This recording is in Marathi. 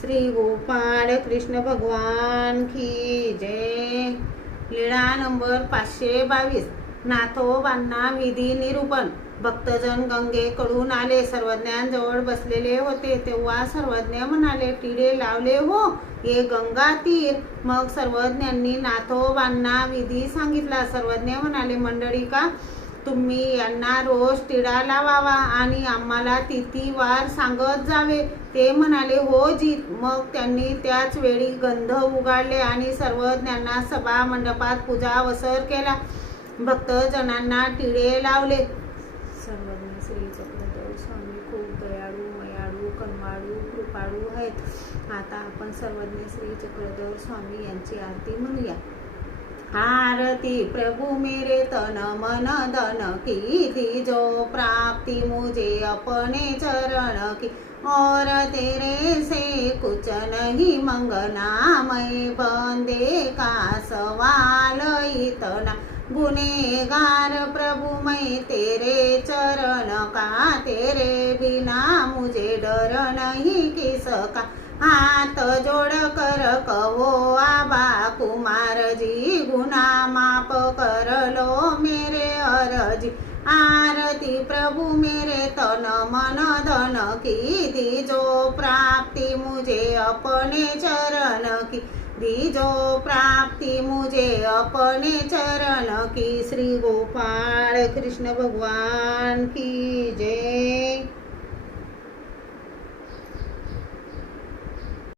श्री गोपाळ कृष्ण भगवान की जय। लीळा नंबर 522। नाथोबांना विधी निरूपण। भक्तजन गंगेकडून आले, सर्वज्ञांजवळ बसलेले होते। तेव्हा सर्वज्ञ म्हणाले, टिळे लावले हो ये गंगा तीर। मग सर्वज्ञांनी नाथोबांना विधी सांगितला। सर्वज्ञ म्हणाले, मंडळीका, तुम्ही यांना रोज टिळा लावावा आणि आम्हाला तिथीवार सांगत जावे। ते म्हणाले, हो जी। मग त्यांनी त्याच वेळी गंध उगाळले आणि सर्वज्ञांना सभा मंडपात पूजावसर केला। भक्तजनांना टिळे लावले। सर्वज्ञ श्री चक्रधर स्वामी खूप दयाळू, मयाळू, कनवाळू, कृपाळू आहेत। आता आपण सर्वज्ञ श्री चक्रधर स्वामी यांची आरती म्हणूया। आरती प्रभु मेरे तन मन धन की, दीजो प्राप्ति मुझे अपने चरण की। और तेरे से कुछ नहीं मंगना, मैं बंदे का सवाल इतना। गुनेगार प्रभु मैं तेरे चरण का, तेरे बिना मुझे डर नहीं किसका। हाथ जोड़ कर कहो आबा कुमार जी, गुनाह माफ कर लो मेरे अरजी। आरती प्रभु मेरे तन मन धन की, दीजो प्राप्ति मुझे अपने चरण की। दीजो प्राप्ति मुझे अपने चरण की। श्री गोपाळ कृष्ण भगवान की जय।